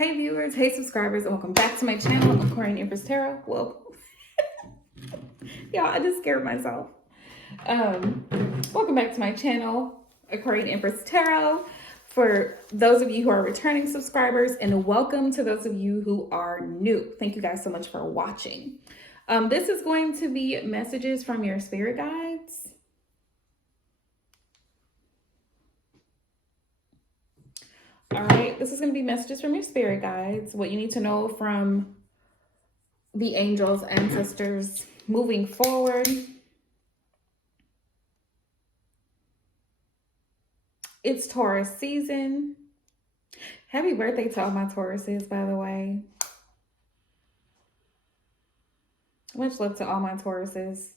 Hey viewers, hey subscribers, and welcome back to my channel. I'm Aquarian Empress Tarot. Well, y'all, I just scared myself. Welcome back to my channel, Aquarian Empress Tarot. For those of you who are returning subscribers, and welcome to those of you who are new. Thank you guys so much for watching. This is going to be messages from your spirit guides. All right, this is going to be messages from your spirit guides, what you need to know from the angels, ancestors, moving forward. It's Taurus season. Happy birthday to all my Tauruses, by the way. Much love to all my Tauruses.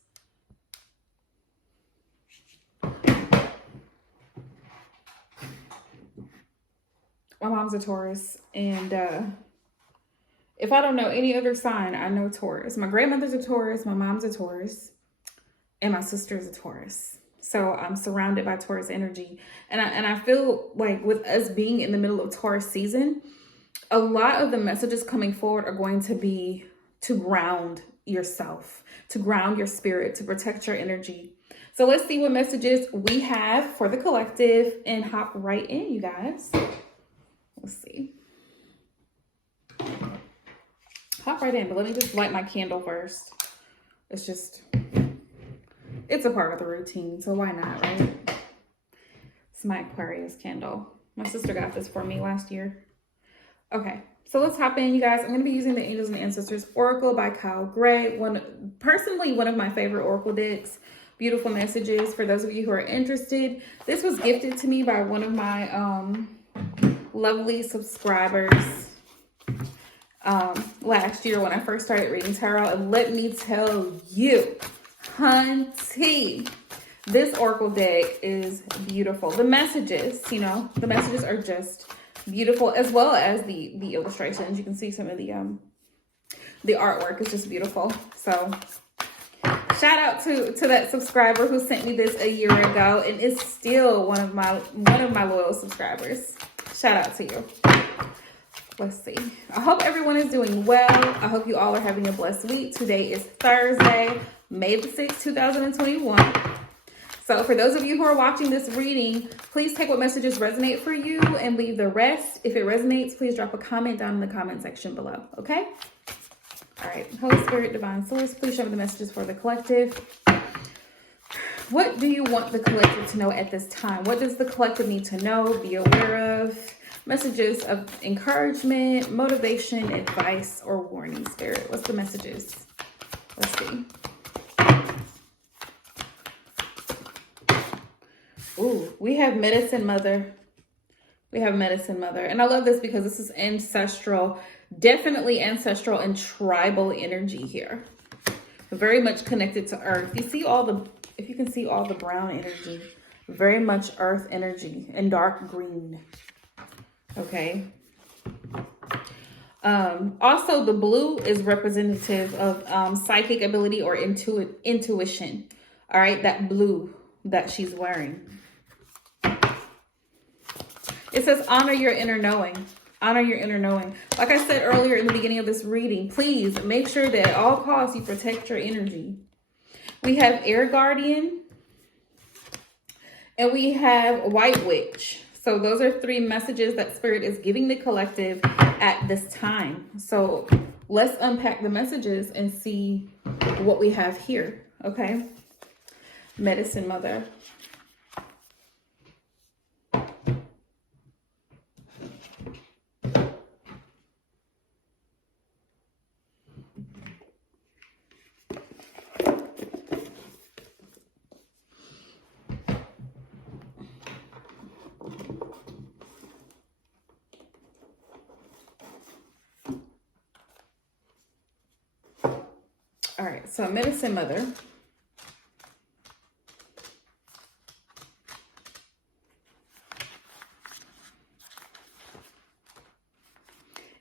My mom's a Taurus, and if I don't know any other sign, I know Taurus. My grandmother's a Taurus, my mom's a Taurus, and my sister's a Taurus. So I'm surrounded by Taurus energy. And I feel like with us being in the middle of Taurus season, a lot of the messages coming forward are going to be to ground yourself, to ground your spirit, to protect your energy. So let's see what messages we have for the collective and hop right in, you guys. Let's see. Hop right in, but let me just light my candle first. It's a part of the routine, so why not, right? It's my Aquarius candle. My sister got this for me last year. Okay, so let's hop in, you guys. I'm going to be using the Angels and Ancestors Oracle by Kyle Gray. Personally, one of my favorite Oracle decks. Beautiful messages for those of you who are interested. This was gifted to me by one of my lovely subscribers last year when I first started reading tarot. And let me tell you, hunty, this Oracle deck is beautiful. The messages, the messages are just beautiful, as well as the illustrations. You can see some of the artwork is just beautiful. So shout out to that subscriber who sent me this a year ago and is still one of my loyal subscribers. Shout out to you. Let's see. I hope everyone is doing well. I hope you all are having a blessed week. Today is Thursday, May the 6th, 2021. So for those of you who are watching this reading, please take what messages resonate for you and leave the rest. If it resonates, please drop a comment down in the comment section below, okay? All right. Holy Spirit, Divine Source, please show me the messages for the collective. What do you want the collective to know at this time? What does the collective need to know, be aware of? Messages of encouragement, motivation, advice, or warning, Spirit. What's the messages? Let's see. Ooh, we have Medicine Mother. We have Medicine Mother. And I love this because this is ancestral, definitely ancestral and tribal energy here. Very much connected to Earth. If you can see all the brown energy, very much Earth energy and dark green. Okay. Also, the blue is representative of psychic ability or intuition. All right, that blue that she's wearing. It says honor your inner knowing. Honor your inner knowing. Like I said earlier in the beginning of this reading, please make sure that at all costs you protect your energy. We have Air Guardian and we have White Witch. So those are three messages that Spirit is giving the collective at this time. So let's unpack the messages and see what we have here, okay? Medicine Mother. All right, so Medicine Mother.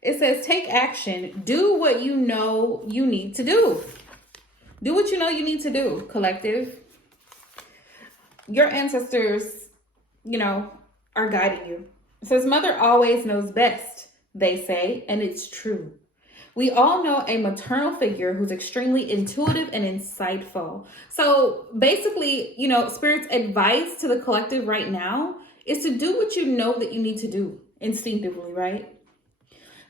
It says, take action. Do what you know you need to do. Do what you know you need to do, collective. Your ancestors, are guiding you. It says, Mother always knows best. they say, and it's true. We all know a maternal figure who's extremely intuitive and insightful. So basically, Spirit's advice to the collective right now is to do what you know that you need to do instinctively, right?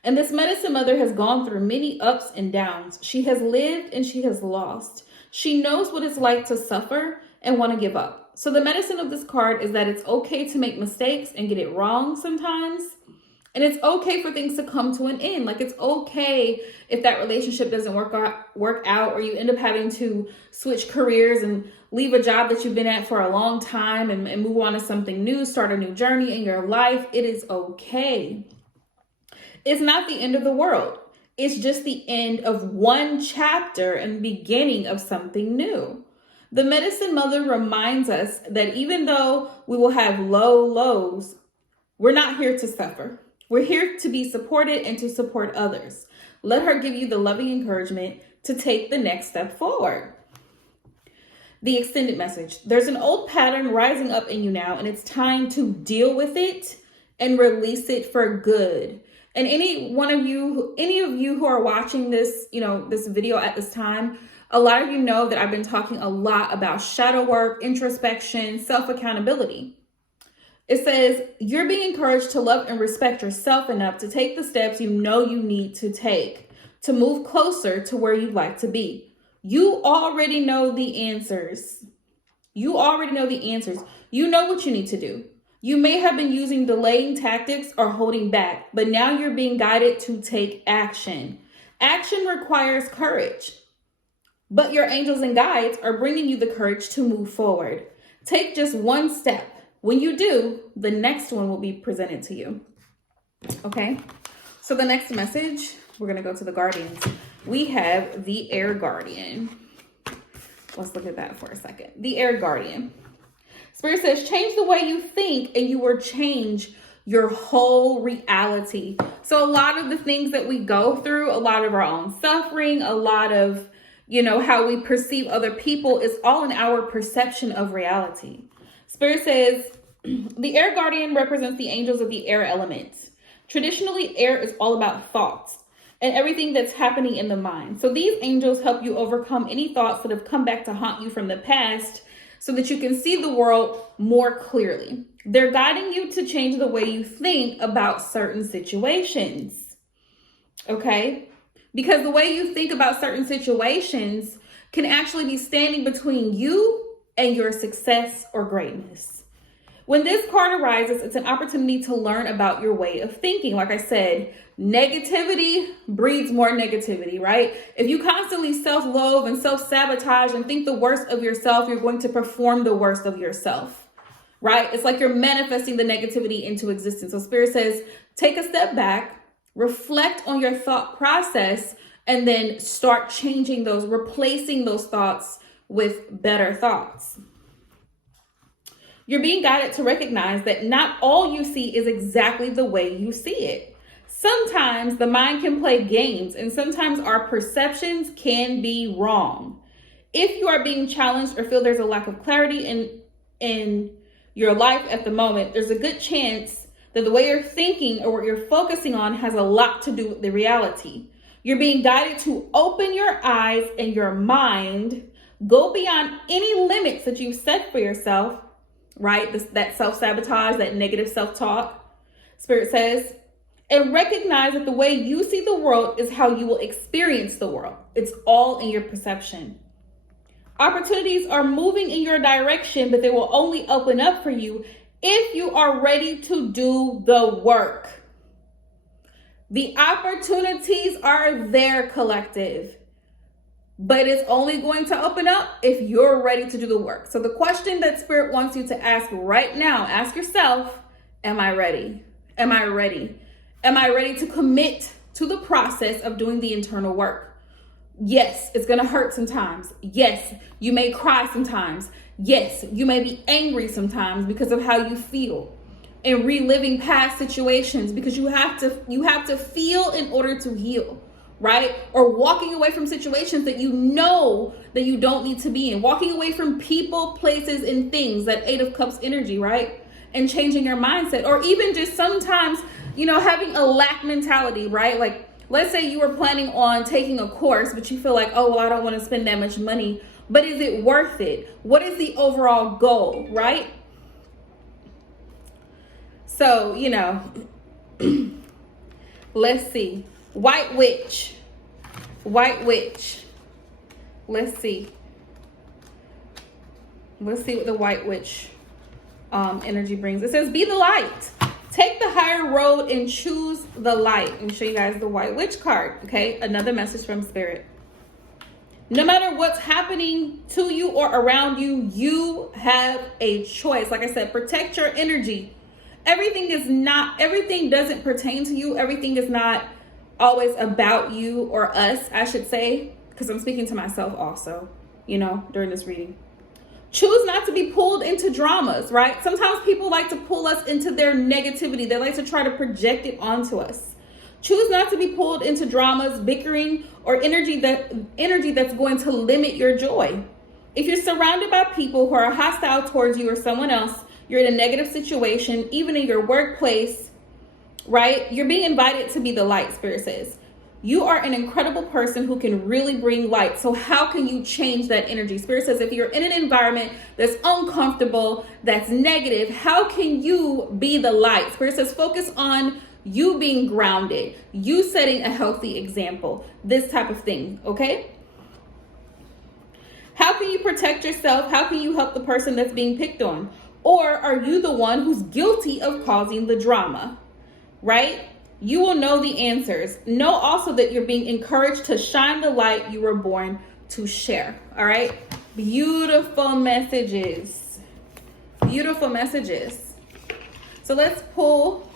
And this medicine mother has gone through many ups and downs. She has lived and she has lost. She knows what it's like to suffer and want to give up. So the medicine of this card is that it's okay to make mistakes and get it wrong sometimes. And it's okay for things to come to an end. Like, it's okay if that relationship doesn't work out, or you end up having to switch careers and leave a job that you've been at for a long time and move on to something new, start a new journey in your life. It is okay. It's not the end of the world. It's just the end of one chapter and beginning of something new. The medicine mother reminds us that even though we will have low lows, we're not here to suffer. We're here to be supported and to support others. Let her give you the loving encouragement to take the next step forward. The extended message. There's an old pattern rising up in you now, and it's time to deal with it and release it for good. And any of you who are watching this, this video at this time, a lot of you know that I've been talking a lot about shadow work, introspection, self-accountability. It says, you're being encouraged to love and respect yourself enough to take the steps you know you need to take to move closer to where you'd like to be. You already know the answers. You know what you need to do. You may have been using delaying tactics or holding back, but now you're being guided to take action. Action requires courage, but your angels and guides are bringing you the courage to move forward. Take just one step. When you do, the next one will be presented to you. Okay, so the next message, we're going to go to the guardians. We have the air guardian. Let's look at that for a second. The air guardian. Spirit says, change the way you think and you will change your whole reality. So a lot of the things that we go through, a lot of our own suffering, a lot of, how we perceive other people is all in our perception of reality. Spirit says, the air guardian represents the angels of the air elements. Traditionally, air is all about thoughts and everything that's happening in the mind. So these angels help you overcome any thoughts that have come back to haunt you from the past so that you can see the world more clearly. They're guiding you to change the way you think about certain situations. Okay? Because the way you think about certain situations can actually be standing between you and your success or greatness. When this card arises, it's an opportunity to learn about your way of thinking. Like I said, negativity breeds more negativity, right? If you constantly self-loathe and self-sabotage and think the worst of yourself, you're going to perform the worst of yourself, right? It's like you're manifesting the negativity into existence. So Spirit says, take a step back, reflect on your thought process, and then start changing those, replacing those thoughts with better thoughts. You're being guided to recognize that not all you see is exactly the way you see it. Sometimes the mind can play games, and sometimes our perceptions can be wrong. If you are being challenged or feel there's a lack of clarity in your life at the moment, there's a good chance that the way you're thinking or what you're focusing on has a lot to do with the reality. You're being guided to open your eyes and your mind, go beyond any limits that you've set for yourself, right? That self-sabotage, that negative self-talk, Spirit says, and recognize that the way you see the world is how you will experience the world. It's all in your perception. Opportunities are moving in your direction, but they will only open up for you if you are ready to do the work. The opportunities are there, collective, but it's only going to open up if you're ready to do the work. So the question that Spirit wants you to ask right now, ask yourself, am I ready? Am I ready? Am I ready to commit to the process of doing the internal work? Yes, it's going to hurt sometimes. Yes, you may cry sometimes. Yes, you may be angry sometimes because of how you feel and reliving past situations, because you have to feel in order to heal, right? Or walking away from situations that you know that you don't need to be in, walking away from people, places, and things, that 8 of Cups energy, right? And changing your mindset, or even just sometimes you know, having a lack mentality, right? Like, let's say you were planning on taking a course, but you feel like, oh, well, I don't want to spend that much money. But is it worth it? What is the overall goal, right? So, you know, let's see. White witch. White witch. Let's see. Let's see what the white witch energy brings. It says, be the light. Take the higher road and choose the light. Let me show you guys the white witch card. Okay, another message from spirit. No matter what's happening to you or around you, you have a choice. Like I said, protect your energy. Everything doesn't pertain to you. Everything is not always about you or us, I should say, because I'm speaking to myself also, you know, during this reading. Choose not to be pulled into dramas, right? Sometimes people like to pull us into their negativity. They like to try to project it onto us. Choose not to be pulled into dramas, bickering, or energy that's going to limit your joy. If you're surrounded by people who are hostile towards you or someone else, you're in a negative situation, even in your workplace, right? You're being invited to be the light, Spirit says. You are an incredible person who can really bring light. So how can you change that energy? Spirit says, if you're in an environment that's uncomfortable, that's negative, how can you be the light? Spirit says, focus on you being grounded, you setting a healthy example, this type of thing, okay? How can you protect yourself? How can you help the person that's being picked on? Or are you the one who's guilty of causing the drama, right? You will know the answers. Know also that you're being encouraged to shine the light you were born to share. All right. Beautiful messages. Beautiful messages. So let's pull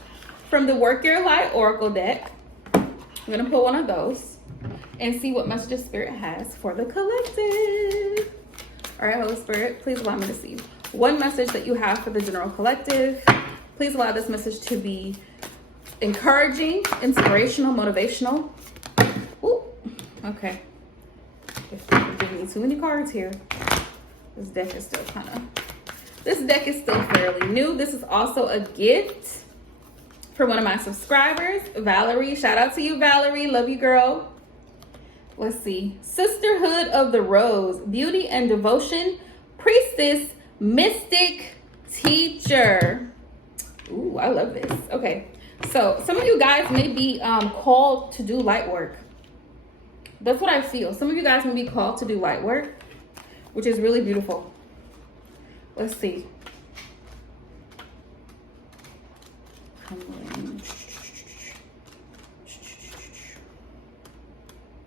from the Work Your Light Oracle deck. I'm going to pull one of those and see what messages Spirit has for the collective. All right, Holy Spirit, please allow me to see one message that you have for the general collective. Please allow this message to be encouraging, inspirational, motivational. Ooh, okay. If you're giving me too many cards here, this deck is still fairly new. This is also a gift from one of my subscribers, Valerie. Shout out to you, Valerie. Love you, girl. Let's see. Sisterhood of the Rose, beauty and devotion, priestess, mystic, teacher. Ooh, I love this. Okay. So some of you guys may be called to do light work. That's what I feel. Some of you guys may be called to do light work, which is really beautiful. Let's see. Come on.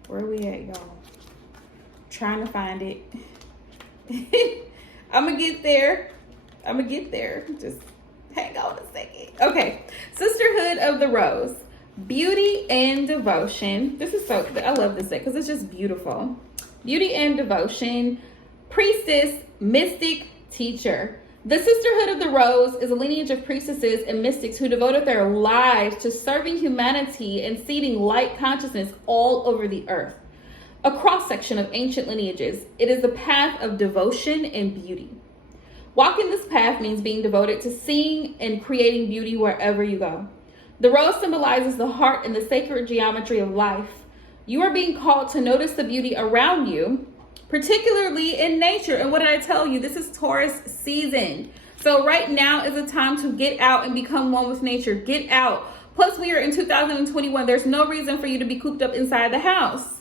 Where are we at, y'all? Trying to find it. I'm gonna get there. Just hang on a second. Okay. Sisterhood of the Rose. Beauty and devotion. This is so, I love this deck because it's just beautiful. Beauty and devotion. Priestess, mystic, teacher. The Sisterhood of the Rose is a lineage of priestesses and mystics who devoted their lives to serving humanity and seeding light consciousness all over the earth. A cross-section of ancient lineages, it is the path of devotion and beauty. Walking this path means being devoted to seeing and creating beauty wherever you go. The rose symbolizes the heart and the sacred geometry of life. You are being called to notice the beauty around you, particularly in nature. And what did I tell you? This is Taurus season. So right now is a time to get out and become one with nature. Get out. Plus, we are in 2021. There's no reason for you to be cooped up inside the house.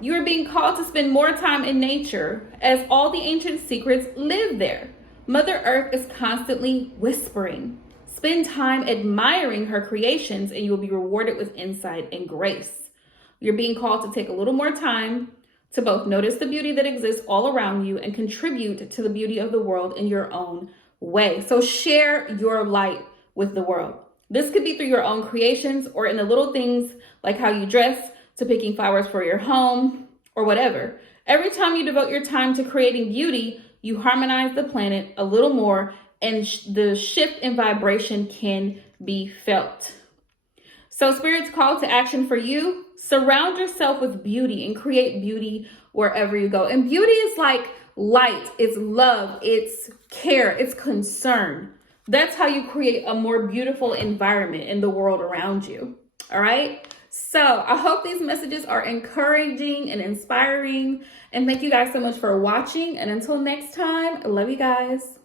You are being called to spend more time in nature, as all the ancient secrets live there. Mother Earth is constantly whispering. Spend time admiring her creations and you will be rewarded with insight and grace. You're being called to take a little more time to both notice the beauty that exists all around you and contribute to the beauty of the world in your own way. So share your light with the world. This could be through your own creations or in the little things like how you dress, to picking flowers for your home or whatever. Every time you devote your time to creating beauty, you harmonize the planet a little more and the shift in vibration can be felt. So Spirit's call to action for you, surround yourself with beauty and create beauty wherever you go. And beauty is like light, it's love, it's care, it's concern. That's how you create a more beautiful environment in the world around you. All right. So I hope these messages are encouraging and inspiring. And thank you guys so much for watching. And until next time, I love you guys.